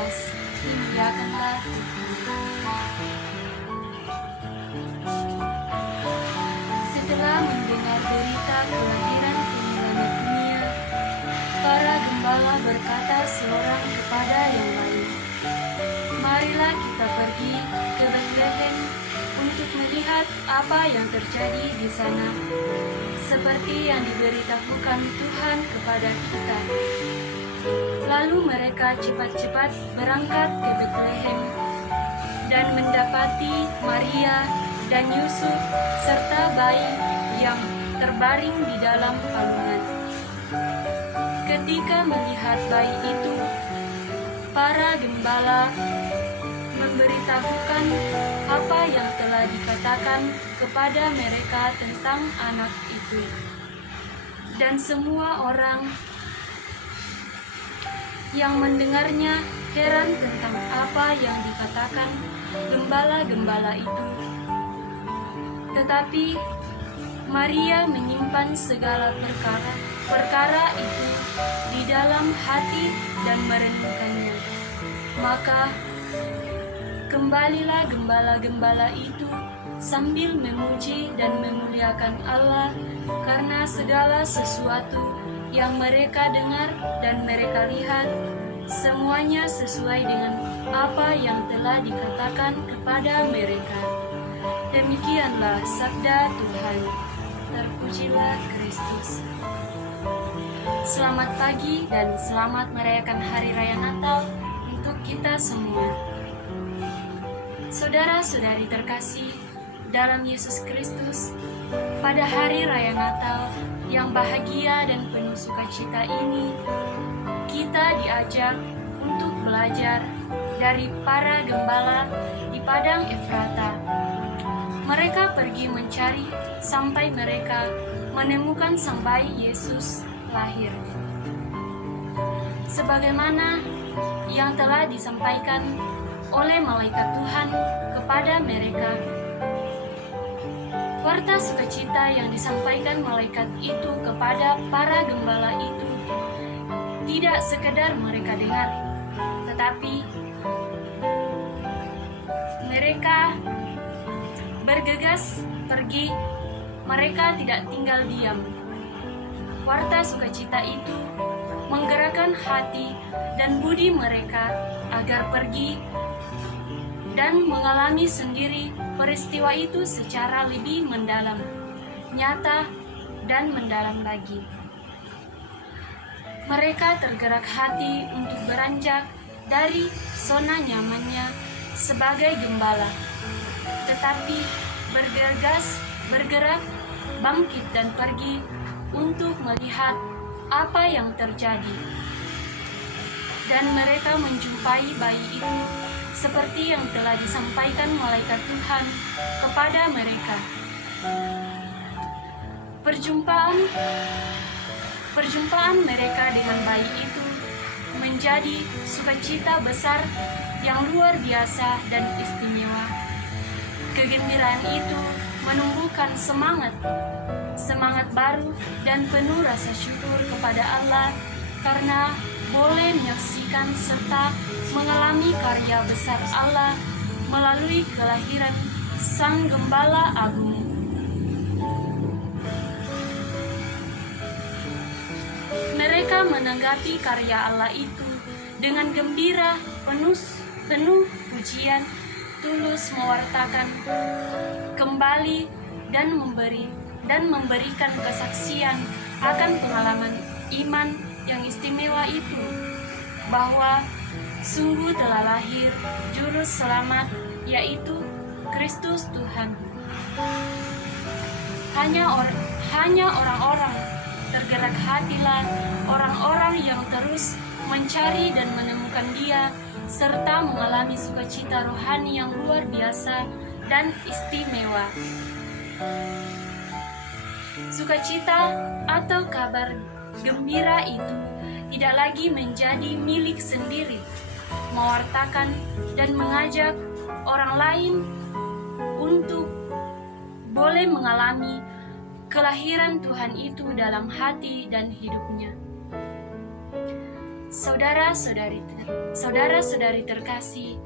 atas, dimuliakanlah Tuhan. Setelah mendengar berita kelahiran penyelamat dunia, para gembala berkata seorang kepada yang lain, "Marilah kita pergi ke Betlehem untuk melihat apa yang terjadi di sana, seperti yang diberitahukan Tuhan kepada kita." Lalu mereka cepat-cepat berangkat ke Betlehem dan mendapati Maria dan Yusuf serta bayi yang terbaring di dalam palungan. Ketika melihat bayi itu, para gembala memberitahukan apa yang telah dikatakan kepada mereka tentang anak itu. Dan semua orang yang mendengarnya heran tentang apa yang dikatakan gembala-gembala itu. Tetapi Maria menyimpan segala perkara itu di dalam hati dan merenungkannya. Maka kembalilah gembala-gembala itu sambil memuji dan memuliakan Allah karena segala sesuatu yang mereka dengar dan mereka lihat, semuanya sesuai dengan apa yang telah dikatakan kepada mereka. Demikianlah sabda Tuhan. Terpujilah Kristus. Selamat pagi dan selamat merayakan Hari Raya Natal untuk kita semua. Saudara-saudari terkasih dalam Yesus Kristus, pada Hari Raya Natal yang bahagia dan penuh sukacita ini, kita diajak untuk belajar dari para gembala di Padang Efrata. Mereka pergi mencari sampai mereka menemukan sang bayi Yesus lahir. Sebagaimana yang telah disampaikan oleh malaikat Tuhan kepada mereka, warta sukacita yang disampaikan malaikat itu kepada para gembala itu tidak sekedar mereka dengar, tetapi mereka bergegas pergi. Mereka tidak tinggal diam. Warta sukacita itu menggerakkan hati dan budi mereka agar pergi dan mengalami sendiri peristiwa itu secara lebih mendalam, nyata, dan mendalam lagi. Mereka tergerak hati untuk beranjak dari zona nyamannya sebagai gembala, tetapi bergerak, bangkit dan pergi untuk melihat apa yang terjadi. Dan mereka menjumpai bayi itu seperti yang telah disampaikan malaikat Tuhan kepada mereka. Perjumpaan mereka dengan bayi itu menjadi sukacita besar yang luar biasa dan istimewa. Kegembiraan itu menumbuhkan semangat baru dan penuh rasa syukur kepada Allah karena boleh menyaksikan serta mengalami karya besar Allah melalui kelahiran Sang Gembala Agung. Mereka menanggapi karya Allah itu dengan gembira, penuh pujian, tulus mewartakan kembali dan memberikan kesaksian akan pengalaman iman yang istimewa itu, bahwa sungguh telah lahir juru selamat, yaitu Kristus Tuhan. Hanya orang-orang tergerak hatilah, orang-orang yang terus mencari dan menemukan Dia serta mengalami sukacita rohani yang luar biasa dan istimewa. Sukacita atau kabar gembira itu tidak lagi menjadi milik sendiri, mewartakan dan mengajak orang lain untuk boleh mengalami kelahiran Tuhan itu dalam hati dan hidupnya. Saudara-saudari terkasih,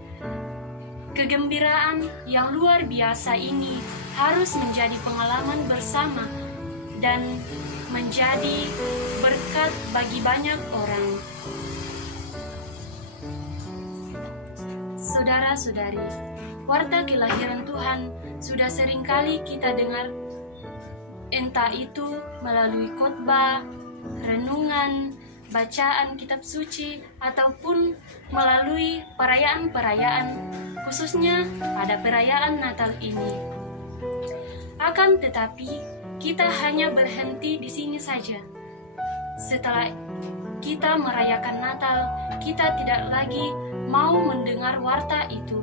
kegembiraan yang luar biasa ini harus menjadi pengalaman bersama dan menjadi berkat bagi banyak orang. Saudara-saudari, warta kelahiran Tuhan sudah seringkali kita dengar, entah itu melalui khotbah, renungan, bacaan kitab suci, ataupun melalui perayaan-perayaan, khususnya pada perayaan Natal ini. Akan tetapi, kita hanya berhenti di sini saja. Setelah kita merayakan Natal, kita tidak lagi mau mendengar warta itu.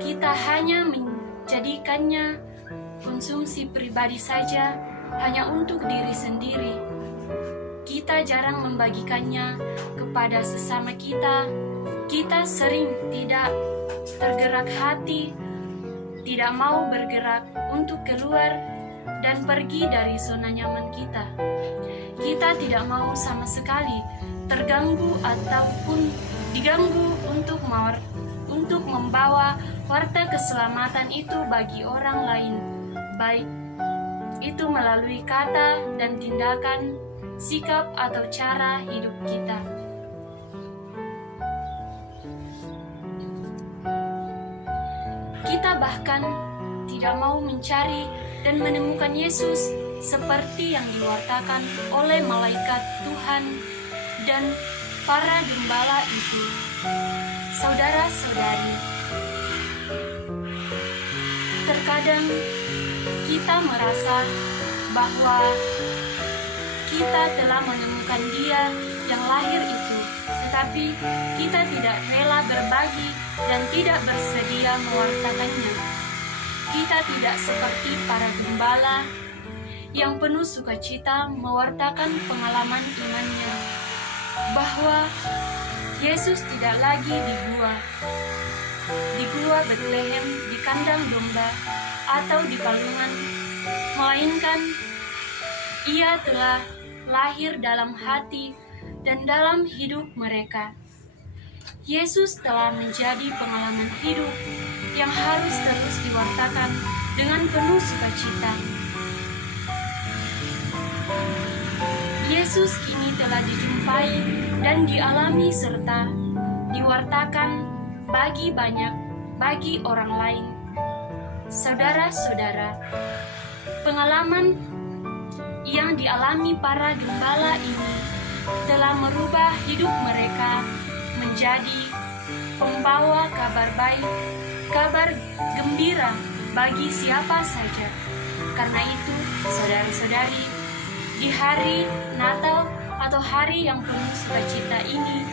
Kita hanya menjadikannya konsumsi pribadi saja, hanya untuk diri sendiri. Kita jarang membagikannya kepada sesama kita. Kita sering tidak tergerak hati, tidak mau bergerak untuk keluar dan pergi dari zona nyaman kita. Kita tidak mau sama sekali terganggu ataupun diganggu untuk membawa warta keselamatan itu bagi orang lain, baik itu melalui kata dan tindakan, sikap atau cara hidup kita. Kita bahkan tidak mau mencari dan menemukan Yesus seperti yang diwartakan oleh malaikat Tuhan dan para gembala itu. Saudara-saudari, terkadang kita merasa bahwa kita telah menemukan Dia yang lahir itu, tetapi kita tidak rela berbagi dan tidak bersedia mewartakannya. Kita tidak seperti para gembala yang penuh sukacita mewartakan pengalaman imannya, bahwa Yesus tidak lagi di gua Betlehem, di kandang domba, atau di palungan, melainkan Ia telah lahir dalam hati dan dalam hidup mereka. Yesus telah menjadi pengalaman hidup yang harus terus diwartakan dengan penuh sukacita. Yesus kini telah dijumpai dan dialami serta diwartakan bagi orang lain. Saudara-saudara, pengalaman yang dialami para gembala ini telah merubah hidup mereka menjadi pembawa kabar baik, kabar gembira bagi siapa saja. Karena itu, saudara-saudari, di hari Natal atau hari yang penuh sukacita ini,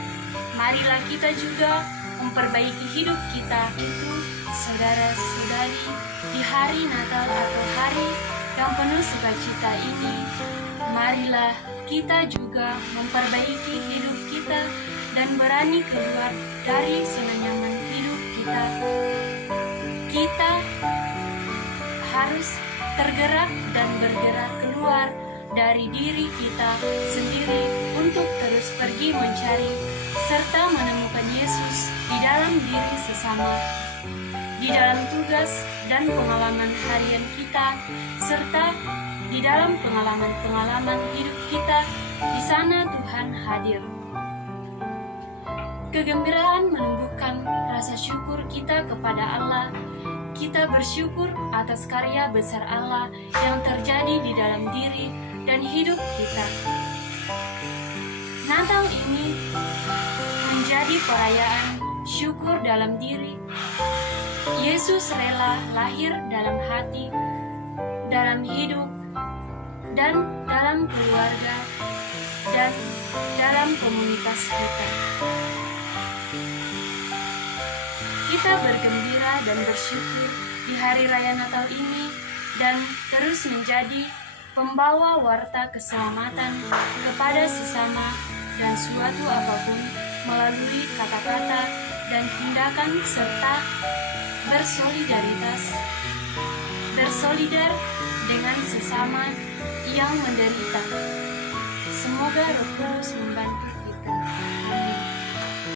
marilah kita juga memperbaiki hidup kita itu, saudara-saudari, di hari Natal atau hari yang penuh sukacita ini, marilah kita juga memperbaiki hidup kita dan berani keluar dari zona nyaman hidup kita. Kita harus tergerak dan bergerak keluar dari diri kita sendiri untuk terus pergi mencari serta menemukan Yesus di dalam diri sesama, di dalam tugas dan pengalaman harian kita, serta di dalam pengalaman-pengalaman hidup kita. Di sana Tuhan hadir. Kegembiraan menumbuhkan rasa syukur kita kepada Allah. Kita bersyukur atas karya besar Allah yang terjadi di dalam diri dan hidup kita. Natal ini menjadi perayaan syukur dalam diri. Yesus rela lahir dalam hati, dalam hidup, dan dalam keluarga, dan dalam komunitas kita. Kita bergembira dan bersyukur di hari raya Natal ini dan terus menjadi pembawa warta keselamatan kepada sesama dan suatu apapun melalui kata-kata dan tindakan serta bersolidar dengan sesama yang menderita. Semoga Roh Kudus membantu